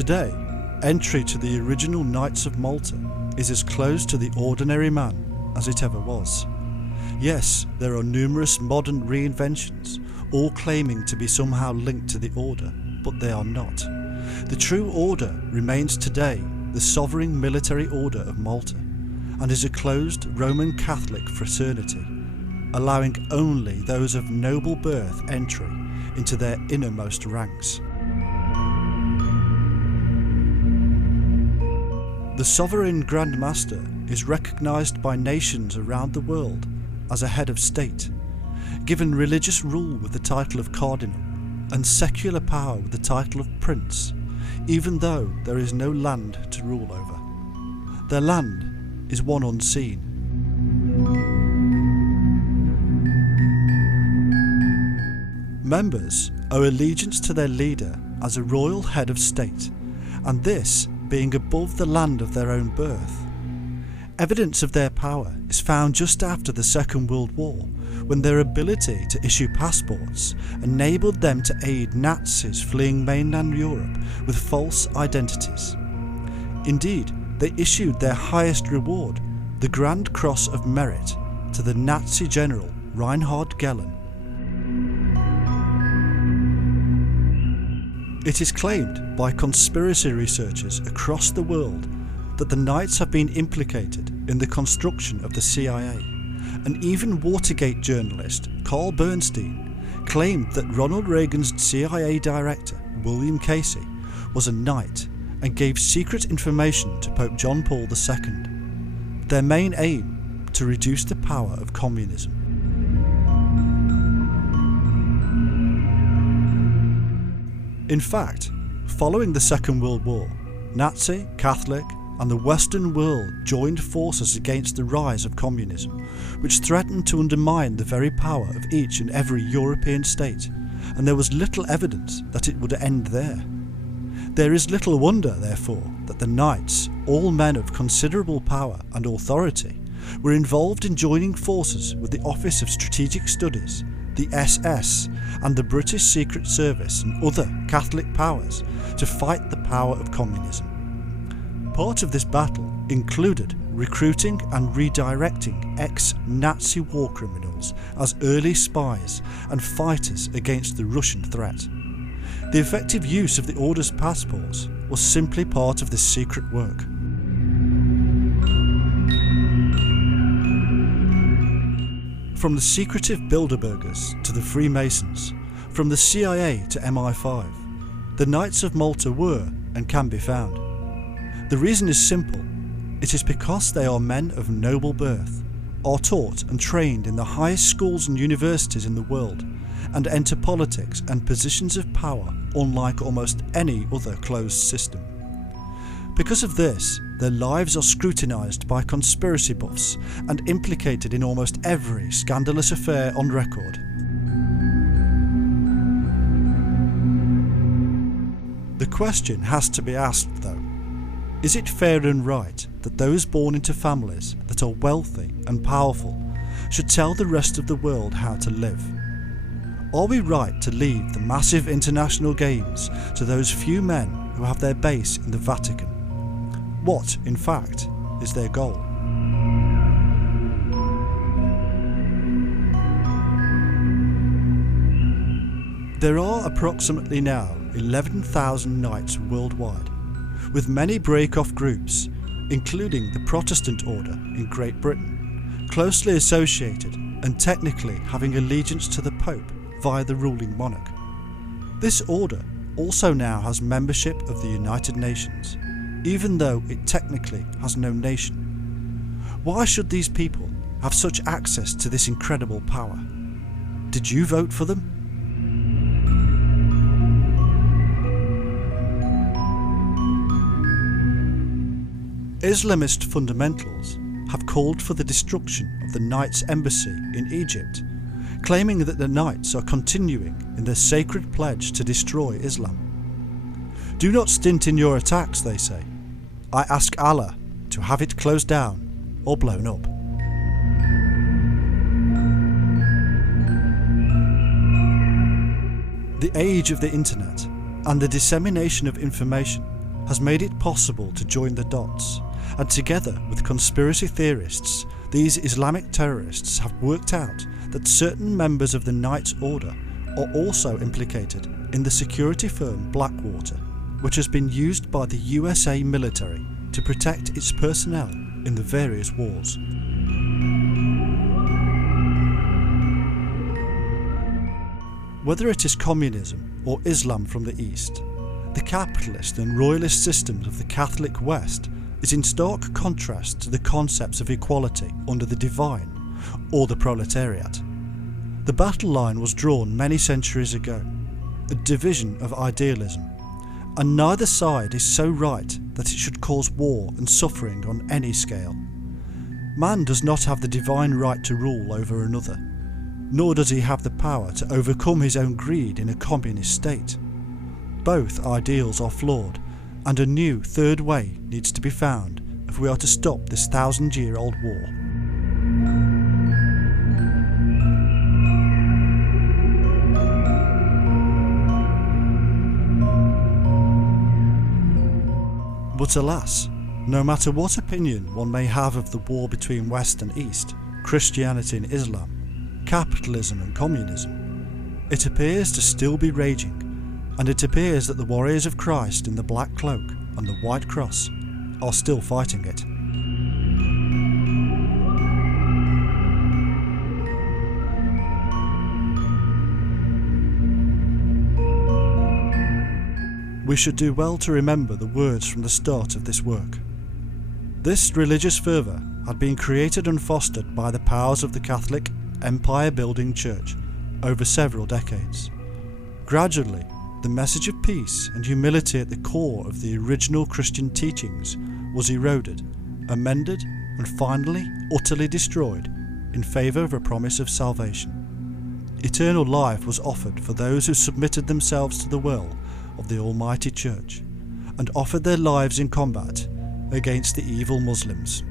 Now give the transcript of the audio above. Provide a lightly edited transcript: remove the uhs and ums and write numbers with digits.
Today, entry to the original Knights of Malta is as close to the ordinary man as it ever was. Yes, there are numerous modern reinventions, all claiming to be somehow linked to the Order, but they are not. The true Order remains today the sovereign military order of Malta, and is a closed Roman Catholic fraternity, allowing only those of noble birth entry into their innermost ranks. The sovereign Grand Master is recognised by nations around the world as a head of state, given religious rule with the title of Cardinal, and secular power with the title of Prince, even though there is no land to rule over. Their land is one unseen. Members owe allegiance to their leader as a royal head of state, and this being above the land of their own birth. Evidence of their power is found just after the Second World War, when their ability to issue passports enabled them to aid Nazis fleeing mainland Europe with false identities. Indeed, they issued their highest reward, the Grand Cross of Merit, to the Nazi general Reinhard Gehlen. It is claimed by conspiracy researchers across the world that the Knights have been implicated in the construction of the CIA, and even Watergate journalist Carl Bernstein claimed that Ronald Reagan's CIA director, William Casey, was a Knight and gave secret information to Pope John Paul II, their main aim to reduce the power of communism. In fact, following the Second World War, Nazi, Catholic, and the Western world joined forces against the rise of communism, which threatened to undermine the very power of each and every European state, and there was little evidence that it would end there. There is little wonder, therefore, that the Knights, all men of considerable power and authority, were involved in joining forces with the Office of Strategic Studies, the SS, and the British Secret Service and other Catholic powers to fight the power of communism. Part of this battle included recruiting and redirecting ex-Nazi war criminals as early spies and fighters against the Russian threat. The effective use of the Order's passports was simply part of this secret work. From the secretive Bilderbergers to the Freemasons, from the CIA to MI5, the Knights of Malta were and can be found. The reason is simple. It is because they are men of noble birth, are taught and trained in the highest schools and universities in the world, and enter politics and positions of power unlike almost any other closed system. Because of this, their lives are scrutinised by conspiracy buffs and implicated in almost every scandalous affair on record. The question has to be asked though, is it fair and right that those born into families that are wealthy and powerful should tell the rest of the world how to live? Are we right to leave the massive international games to those few men who have their base in the Vatican? What, in fact, is their goal? There are approximately now 11,000 Knights worldwide, with many break-off groups, including the Protestant Order in Great Britain, closely associated and technically having allegiance to the Pope via the ruling monarch. This order also now has membership of the United Nations, even though it technically has no nation. Why should these people have such access to this incredible power? Did you vote for them? Islamist fundamentals have called for the destruction of the Knights' embassy in Egypt, claiming that the Knights are continuing in their sacred pledge to destroy Islam. Do not stint in your attacks, they say. I ask Allah to have it closed down or blown up. The age of the internet and the dissemination of information has made it possible to join the dots, and together with conspiracy theorists, these Islamic terrorists have worked out that certain members of the Knights Order are also implicated in the security firm Blackwater, which has been used by the USA military to protect its personnel in the various wars. Whether it is communism or Islam from the East, the capitalist and royalist systems of the Catholic West is in stark contrast to the concepts of equality under the divine or the proletariat. The battle line was drawn many centuries ago, a division of idealism, and neither side is so right that it should cause war and suffering on any scale. Man does not have the divine right to rule over another, nor does he have the power to overcome his own greed in a communist state. Both ideals are flawed, and a new third way needs to be found if we are to stop this 1,000-year-old war. But alas, no matter what opinion one may have of the war between West and East, Christianity and Islam, capitalism and communism, it appears to still be raging, and it appears that the warriors of Christ in the black cloak and the white cross are still fighting it. We should do well to remember the words from the start of this work. This religious fervour had been created and fostered by the powers of the Catholic empire-building church over several decades. Gradually, the message of peace and humility at the core of the original Christian teachings was eroded, amended, and finally utterly destroyed in favour of a promise of salvation. Eternal life was offered for those who submitted themselves to the will of the Almighty Church and offered their lives in combat against the evil Muslims.